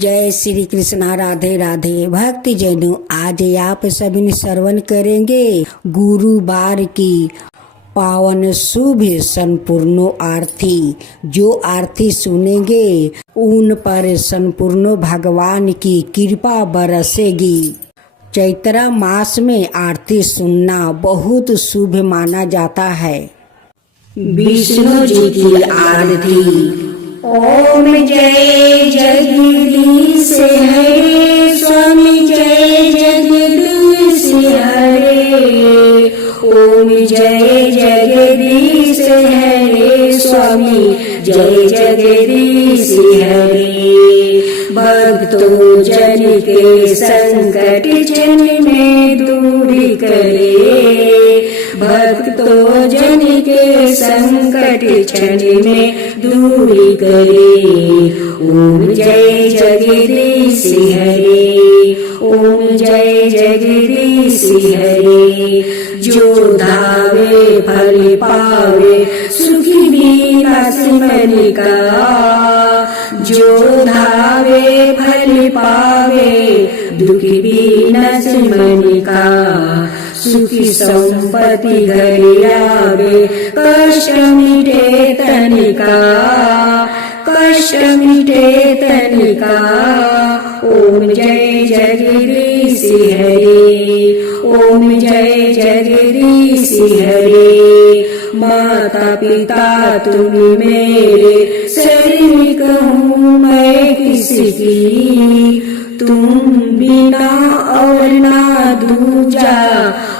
जय श्री कृष्णा, राधे राधे। भक्ति जनों, आज आप सभी ने श्रवण करेंगे गुरुवार की पावन शुभ संपूर्ण आरती। जो आरती सुनेंगे उन पर संपूर्ण भगवान की कृपा बरसेगी। चैत्र मास में आरती सुनना बहुत शुभ माना जाता है। विष्णु जी की आरती। ओम जय जगदीश हरे स्वामी, जय जगदीश हरे। ओम जय जगदीश हरे स्वामी, जय जगदीश हरे। भक्तों जन के संकट जन में दूर करे, भक्तों जन के संकट क्षण में दूर करे। ओम जय जगदीश हरे, ओम जय जगदीश हरे। जो धावे फल पावे, सुखी विनाश मन का। जो धावे फल पावे, दुखी विनाश मन का। सुखी संपत्ति घर आवे, कष्ट मिटे तनिका, कष्ट मिटे तनिका। ओम जय जगदीश हरे, ओम जय जगदीश हरे। माता पिता तुम मेरे, सैनिक हूँ मैं किसकी। तुम बिना और ना दूजा,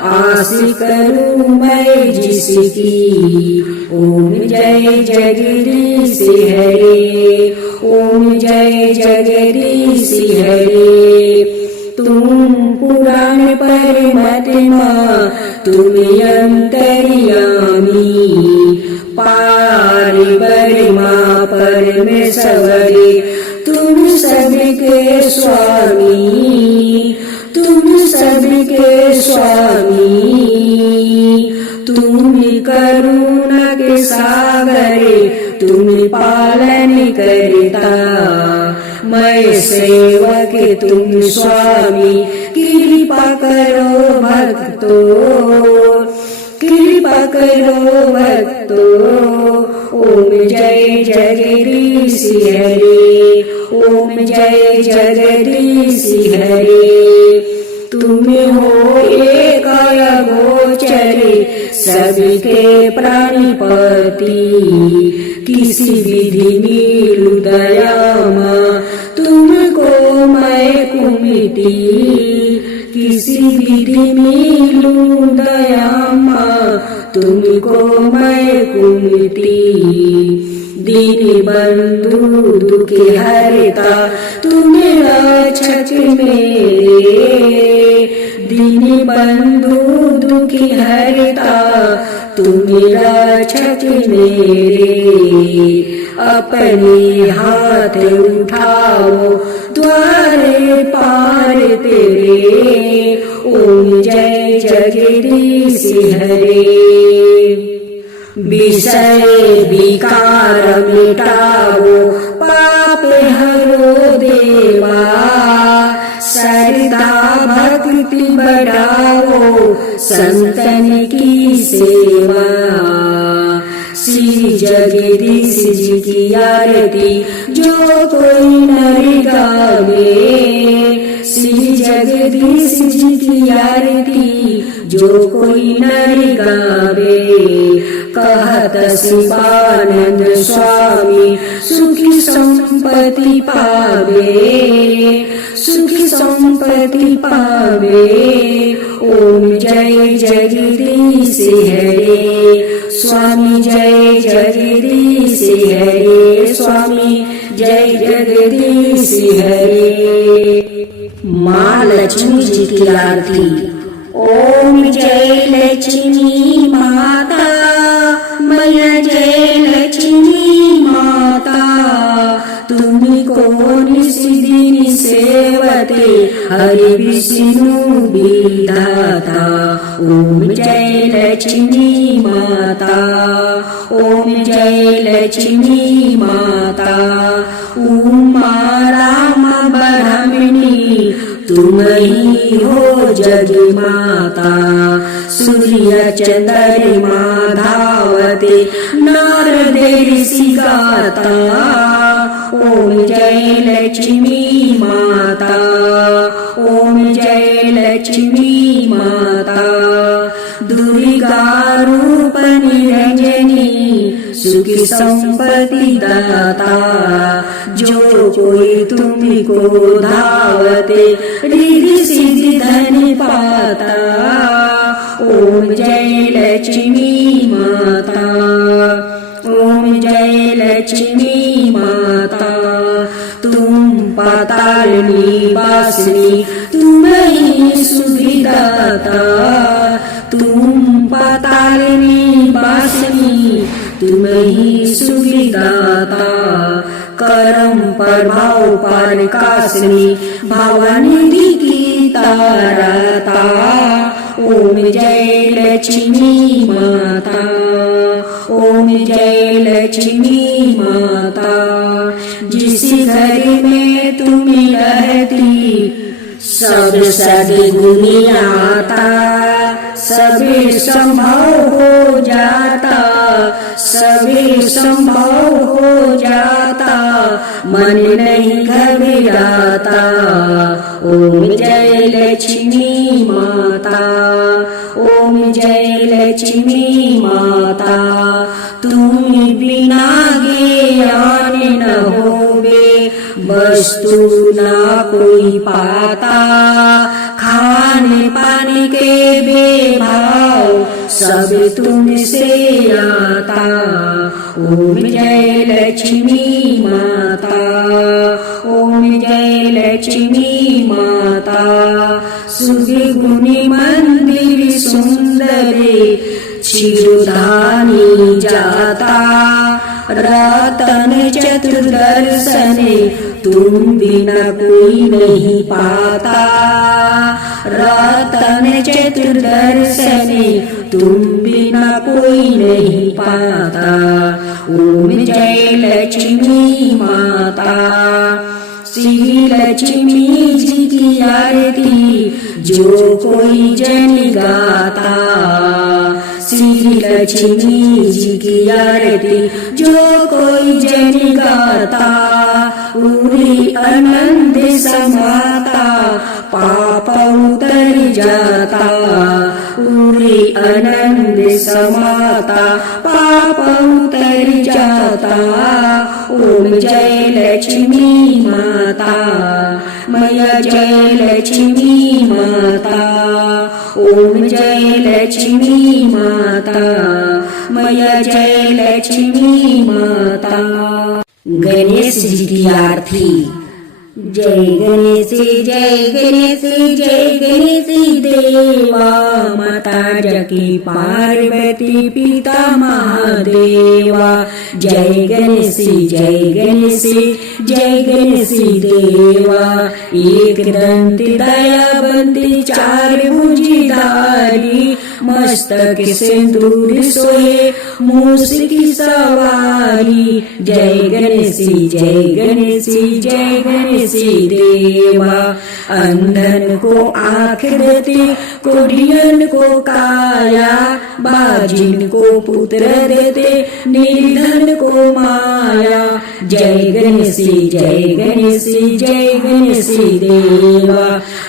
आस करूं मैं जिसकी। ओम जय जगदीश हरे, ओम जय जगदीश हरे। तुम पुराण परमात्मा, तुम अंतर्यामी। पार ब्रह्मा परमेश्वरी, तुम सबके स्वामी, तुम सबके स्वामी। तुम करुणा के सागरे, तुम पालन करता। मैं सेवक तुम स्वामी, कृपा करो भक्तों, कृपा करो भक्तों। ओम जय जगदीश हरे, ओम जय जगदीश हरे। तुम हो एक गोचर, सबके प्राणपति। किसी विधि मिलू दयामा, तुमको मैं कुमिति। किसी विधि मिलू दयामा, तुमको मैं कुमिति। दीन बंधु दुखी हरता, तुम रक्षक मेरे। दीन बंधु दुखी हरता, तुम रक्षक मेरे। अपने हाथ उठाओ, द्वारे पार तेरे। ओम जय जगदीश हरे। विषय विकार मिटाओ, पाप हरो देवा। श्रद्धा भक्ति बढ़ाओ, संतन की सेवा। श्री जगदीश जी की आरती, जो कोई नर गावे। श्री जगदीश जी की आरती, जो कोई नर गावे। कहत शिवानंद स्वामी, सुखी संपत्ति पावे, सुखी संपत्ति पावे। ओम जय जगदीश हरे, स्वामी जय जगदीश हरे। स्वामी जय जगदीश हरे। माँ लक्ष्मी जी की आरती। ओम जय लक्ष्मी माता, मैया जय लक्ष्मी माता। तुम्ही को निशिदिन सेवते, हरि विष्णु विधाता। ओम जय लक्ष्मी माता, ओम जय लक्ष्मी माता। उमा रामा ब्रह्मणी तुम ही हो जग माता। सूर्य चंद्रमा धावते नारदे ऋषि गाता। ओम जय लक्ष्मी माता, ओम जय लक्ष्मी माता। दुर्गा रूप निरंजनी सुख संपत्ति दाता। जो कोई तुमको धावते रिद्धि सिद्धि धन पाता। ओम जय लक्ष्मी माता, ओम जय लक्ष्मी माता। तुम पाताल निवासिनी तुम ही सुखदाता। तुम पाताल निवासिनी तुम ही सुखदाता। करम प्रभाव प्रकाशिनी भवानी की तारता। ओम जय लक्ष्मी माता, ओम जय लक्ष्मी माता। जिस घर में तुम रहती सब सद्गुणी आता। सबे संभव हो जाता, सबे संभव हो जाता। मन नहीं घबराता। ओम जय लक्ष्मी माता, ओम जय लक्ष्मी माता। तुम बिना ज्ञान न होवे वस्तु ना कोई पाता। खाने पानी के बेभाव सब तुमसे आता। ओम जय लक्ष्मी माता, ओम जय लक्ष्मी माता। सुगुनि मंदिर सुंदरे क्षीरदानी जाता। रतन चतुर्दर्शने तुम बिना कोई नहीं पाता। रतन चतुर्दर्शने तुम बिना कोई नहीं पाता। ओम जय लक्ष्मी माता। श्री लक्ष्मी जी की आरती जो कोई जन गाता। श्री लक्ष्मी जी की आरती जो कोई जन गाता। पूरी आनंद समाता पाप उतर जाता। पूरी आनंद समाता पाप उतर जाता। ओम जय लक्ष्मी माता, मैया जय लक्ष्मी माता। ओम जय लक्ष्मी माता, मैया जय लक्ष्मी माता। गणेश जी की आरती। जय गणेश जय गणेश जय गणेश देवा। माता जकी पार्वती पिता महादेवा। जय गणेश जय गणेश जय गणेश देवा। एक दंत दयाबंदी चार भुजधारी। मस्तक सिंदूर सोए मूस की सवारी। जय गणेश जय गणेश जय गणेश देवा। अंधन को आँख देते कोढ़ियन को काया। बाजिन को पुत्र देते निर्धन को माया। जय गणेश जय गणेश जय गणेश देवा।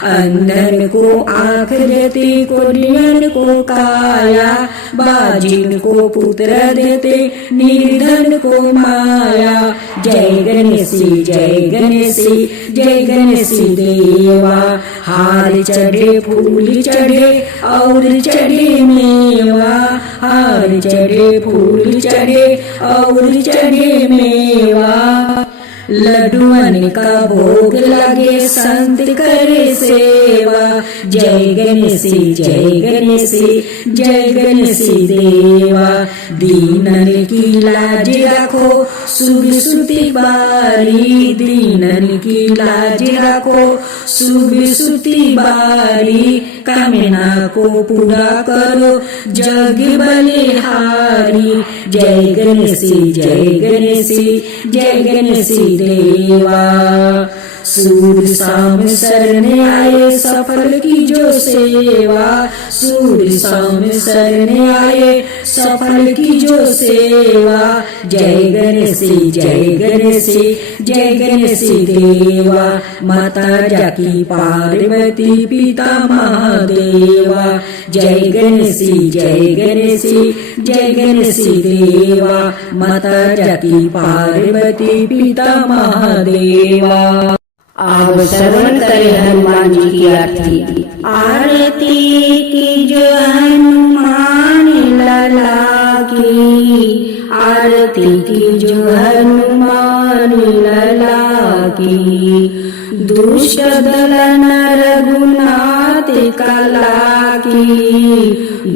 अंधन को आँख देते कोढ़ियन को काया। बाजिन को पुत्र देते निर्धन को माया। जय गणेश जय गणेश जय गणेश देवा। हार चढ़े फूल चढ़े और चढ़े मेवा। हार चढ़े फूल चढ़े और चढ़े मेवा। लड्डुअन का भोग लगे संत करे सेवा। जय गणेश जय गणेश जय गणेश देवा। दीनन की लाज रखो शुभ श्रुति बारी। दीनन की लाज रखो शुभ श्रुति बारी। कामना को पूरा करो जग बलिहारी। जय गणेश जय गणेश जय गणेश देवा। सूर्य शाम शरण आए सफल की जो सेवा, सूर्य शाम शरण आए सफल की जो सेवा। जय गणेश जय गणेश जय गणेश देवा, माता जाकी पार्वती पिता महादेवा। जय गणेश जय गणेश जय गणेश देवा, माता जाकी पार्वती पिता महादेवा। अब श्रवण करें हनुमान जी की आरती। आरती की जो हनुमान लला की, आरती की जो हनुमान लला की। दुष्ट दलन रघुनाथ कला की,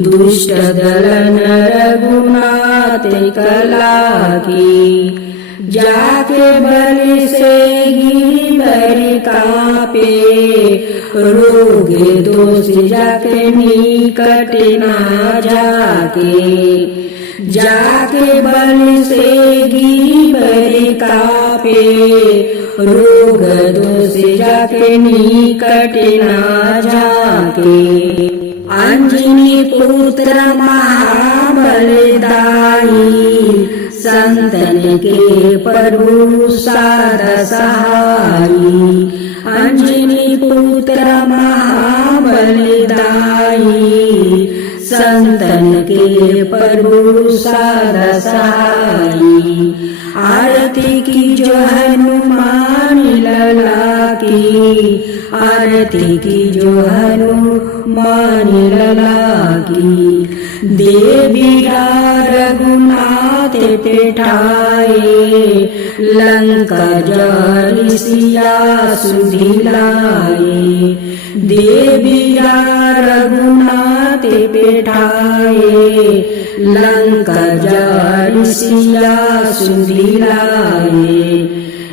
दुष्ट दलन रघुनाथ कला की। जाके बल से गिरधर कापे, रोग दोष जाके निकट ना जाके। जाके बल से गिरधर कापे, रोग दोष जाके निकट ना जाके। अंजनी पुत्र महाबलदाई, संतन के प्रभु साध सहाई। अंजनी पुत्र महाबलदाई, संतन के प्रभु साध सहाई। आरती की जो हनुमान लला की, आरती की जो हनुमान लला की। देविया रघुनाथ पेठाए, लंका जारी सिया सुधिलाए। देविया रघुनाथ पेठाए, लंका जारी सिया सुधिलाए।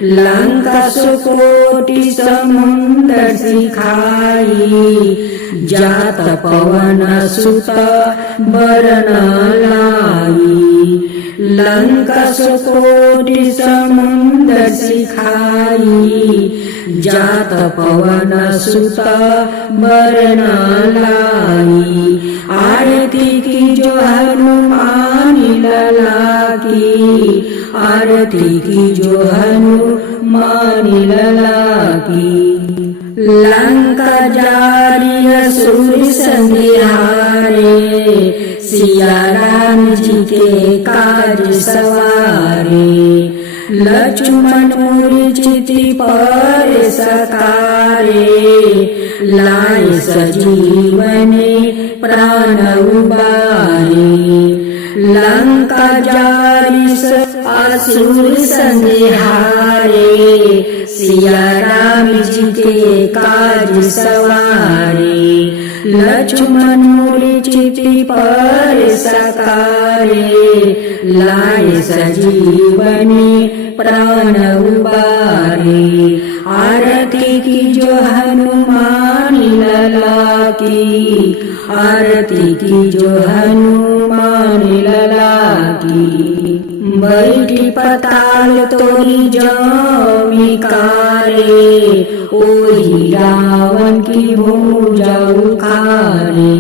लंका सुकोटि समुद्र सिखाई, जात पवन सुत बरन लाई। लंका सुकोटि समुद्र सिखाई, जात पवन सुत बरन लाई। आरती की जो हनुमान लला की, आरती की जो हनुमान लला की। लंका जारी असुर संहारे, सिया राम जी के काज सवारे। लक्ष्मण मूर्छिति पर सकारे, लाए सजीवने प्राण उबारे। लंका जारी असुर संहारे, सिया राम जी के काज सवारे। लक्ष्मण मूर्छिति पर सकारे, लाए सजीवनी प्राण उबारे। आरती की जो हनुमान लला की, आरती की जो हनुमान लला की। बैठी पताल तोरी जमिकारे, ओही रावण की भुजा उखारे।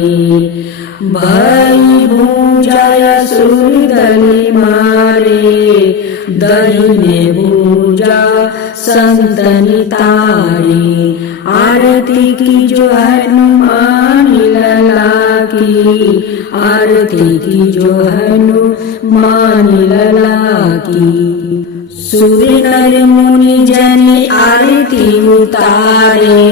भई भुजा असुर दल मारे, दहिने भुजा संतन तारे। आरती की जो हनुमान लला की, आरती की जो हनुमान लला की। सुर नर मुनि जन आरती उतारे,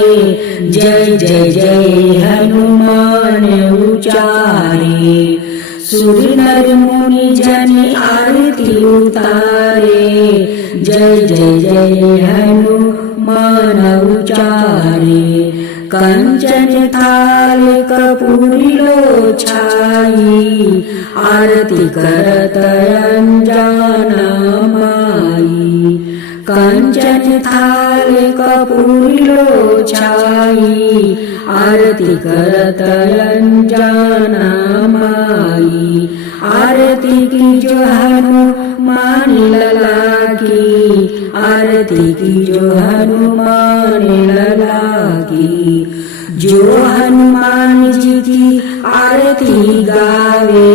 जय जय जय हनुमान उचारे। सुर नर मुनि जन आरती उतारे, जय जय जय हनुमान उचारे। कंचन थाल कपूरी लो छाई, आरती करत अंजना माई। कंचन थाल कपूरी लो छाई, आरती करत अंजना माई। आरती की जो हनुमान लला की आरती की जो हनुमान लला की। जो हनुमान जी की आरती गावे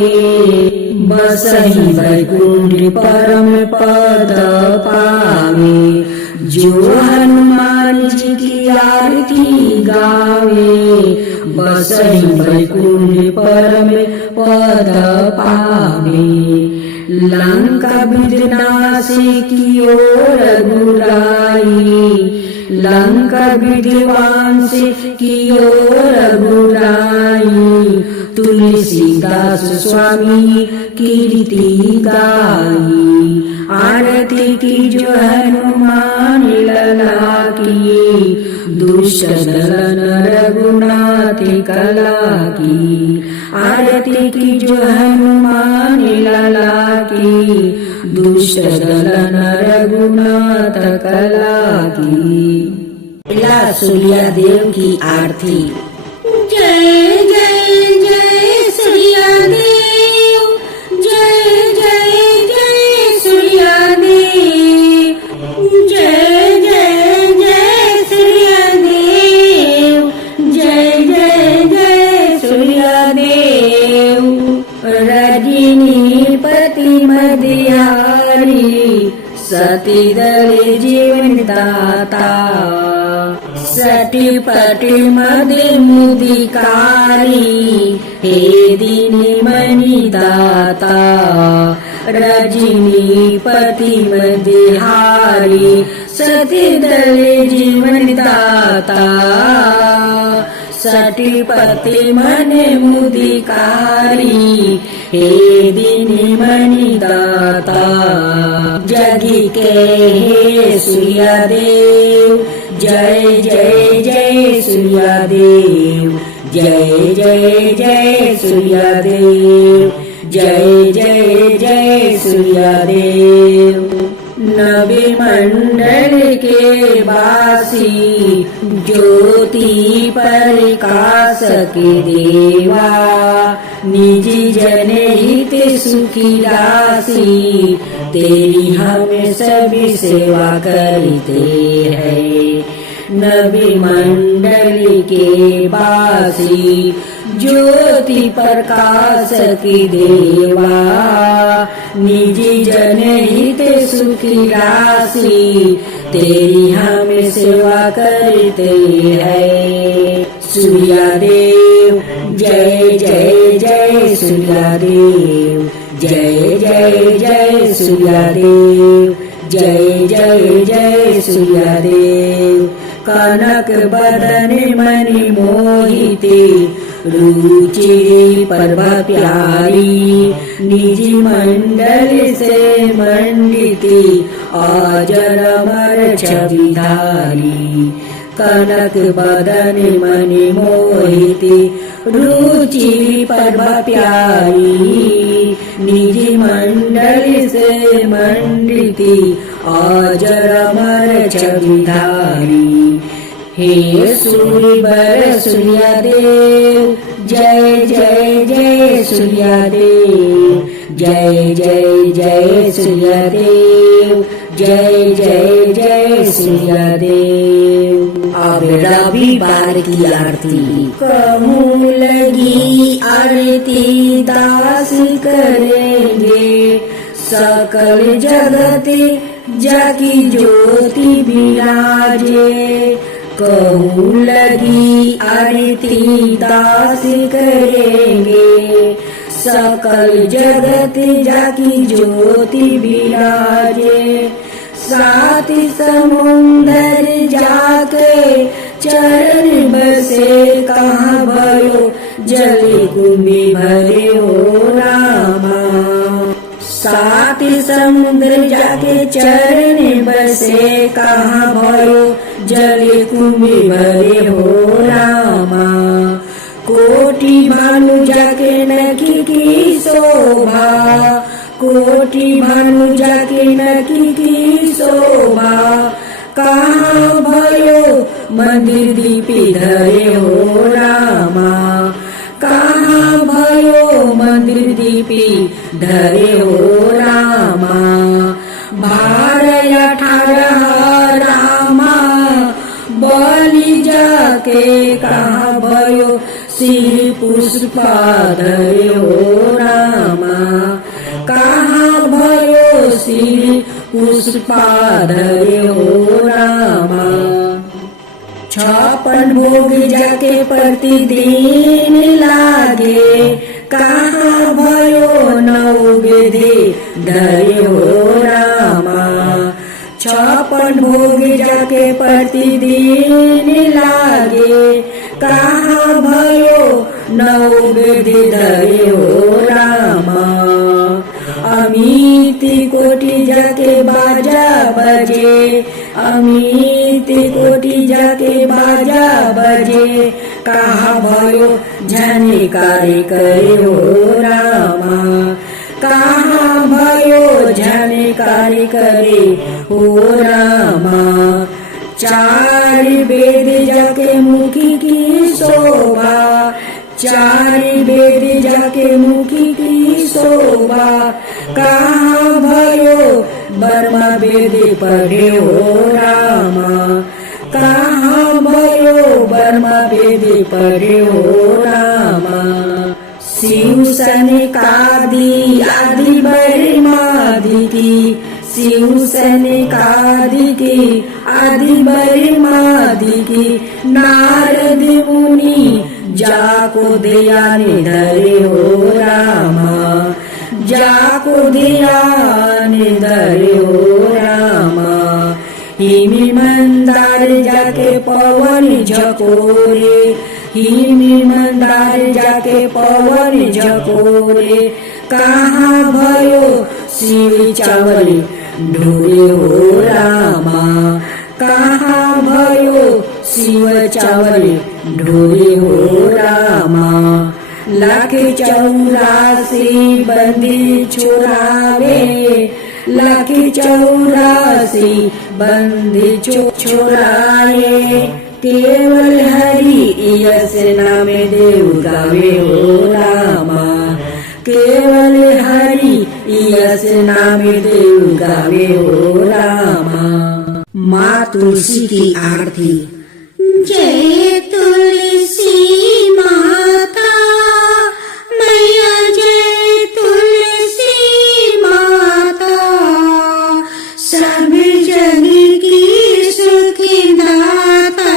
बसहि वैकुंठ परम पद पावे। जो हनुमान जी की आरती गावे बसहि वैकुंठ परम पद पावे। लंका विनाशी की ओर रघुराई लंका विध्वंस की ओर रघुराई। तुलसीदास स्वामी कीर्ति गाई आरती की जो हनुमान लला की। दुष्ट दलन रघुनाथ कला की आरती की जो हनुमान लला की। दुष्ट दलन रघुनाथ कला की। सूर्या देव की आरती। जय जय जय सूर्या देव, जय जय जय सूर्या देव, जय जय जय सूर्या देव, जय जय जय सूर्या देव। रजनी पति मदिहारी सती दल जीवन दाता। सटी पटी मदि मुदिकारी हे दीनी मणि दाता। रजनी पति मदिहारी सती दल जीवन दाता। सटी पति मन मुदिकारी हे दीनी मणि दाता। जगी के हे सूर्या देव, जय जय जय सूर्या देव, जय जय जय सूर्या देव, जय जय जय सूर्या देव। नबी मंडल के वासी ज्योति प्रकाश के देवा। निजी जन हित सुखी राशि तेरी हम सभी सेवा करते हैं। नबी मंडल के वासी ज्योति प्रकाश की देवा। निजी जन हित सुखी राशि तेरी हम सेवा करते हैं। सूर्या देव, जय जय जय सूर्या देव, जय जय जय सूर्या देव, जय जय जय सूर्या देव। कनक बदन मणि मोहिते रुचि प्रभा प्यारी। निजी मंडल से मंडिती अजर अमर छवि धारी। कनक बदन मणि मोहिते रुचि प्रभा प्यारी। निजी मंडल से मंडिती अजर अमर छवि धारी। हे सूर्यवर सूर्या देव, जय जय जय सूर्या देव, जय जय जय सूर्या देव, जय जय जय सूर्या देव। अब रविवार की आरती। कहूँ लगी आरती दास करेंगे सकल जगत जाकी ज्योति विराजे। कहूँ लगी आरती दास करेंगे सकल जगत जाकी ज्योति विराजे। सात समुंदर जाके चरण बसे कहाँ भयो जल कुंभी भरे हो रामा। सात समुद्र जाके चरण बसे कहाँ भयो जल कुंभी भरे हो रामा। कोटि भानु जाके नखी की शोभा, कोटि भानु जाके नखी की शोभा। कहाँ भयो मंदिर दीपी धरे हो रामा। कहाँ भयो मंदिर दीपी धरे हो रामा। भारत के कहाँ भयो श्री पुष्पा धर्यो रामा कहाँ भयो श्री पुष्पा धर्यो रामा 56 भोग जाके प्रतिदिन लागे कहाँ भयो 9 विधि धर्यो रामा 56 भोग जाके प्रतिदिन लागे कहाँ भयो 9 विधि धर्यो रामा अमिति कोटि जाके बाजा बजे अमिति कोटि जाके बाजा बजे कहाँ भयो झनकारी कयो रामा कहाँ भयो झनकारी करे हो रामा 4 वेद जाके मुखी की शोभा 4 वेद जाके मुखी की शोभा कहाँ भयो बर्मा वेद पढ़े हो रामा कहाँ भयो बर्मा वेद पढ़े हो रामा शिव सनकादि आदि बर्मादि की शिव सनकादि की आदि बर्मादि की नारद मुनि जाको ध्यान धरे हो रामा जाको ध्यान धरे हो रामा हिमी मंदार जाके पवन झकोरे हिमी मंदार जाके पवन झकोरे कहाँ भयो शिव चावल ढोरे हो रामा कहाँ भयो शिव चावल ढोरे हो रामा 184 बंदी छुड़ावे 184 बंदी छुड़ाए केवल हरि यस नाम देव गावे हो रामा केवल हरि यस नाम देव गावे हो रामा माँ तुलसी की आरती जय तुलसी माता मैया जय तुलसी माता सब जग की सुखी दाता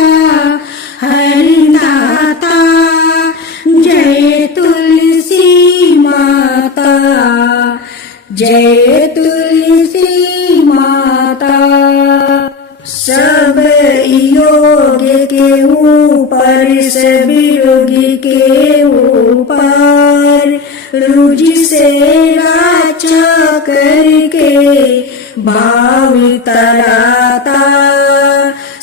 हरि दाता जय तुलसी माता जय तुलसी माता सब योग के ऊपर सब योगी के ऊपर रुज से राचा करके भाव तराता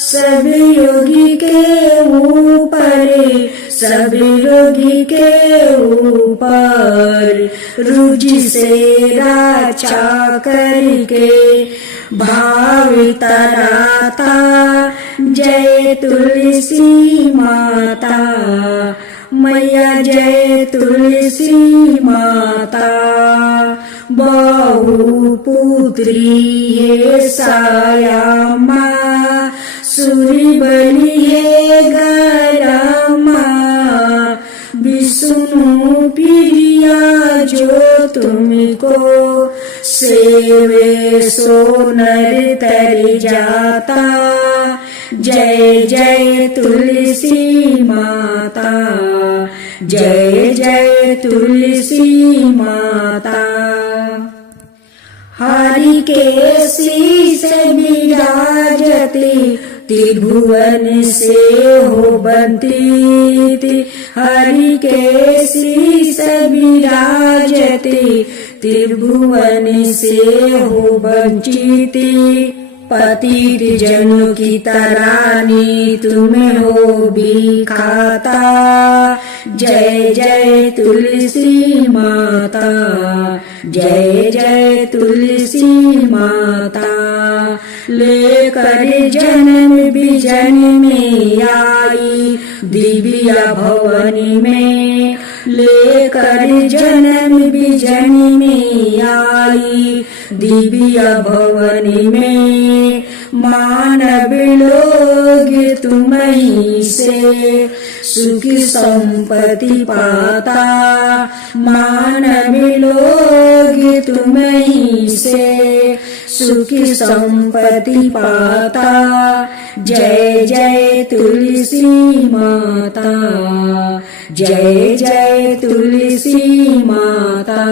सब योगी के ऊपर सब योगी के ऊपर रुज से राचा करके भाव तराता जय तुलसी माता मैया जय तुलसी माता बहु पुत्री है साया माँ सूरी बनी है गरमा विष्णु प्रिया जो तुमको सेवे सो नर तर जाता जय जय तुलसी माता जय जय तुलसी माता हरि के शीश विराजती त्रिभुवन से हो बनती हरि के शीश विराजती त्रिभुवन से हो वंचिती पतित जनों की तरानी तुम हो भी खाता जय जय तुलसी माता जय जय तुलसी माता लेकर जन्म विजन में आई दिव्या भवन में लेकर जन्म विजन में आई दिव्या भवन में मानव लोक लोगे तुम ही से सुख संपत्ति पाता, मान मिलोगे तुम ही से सुख संपत्ति पाता। जय जय तुलसी माता, जय जय तुलसी माता।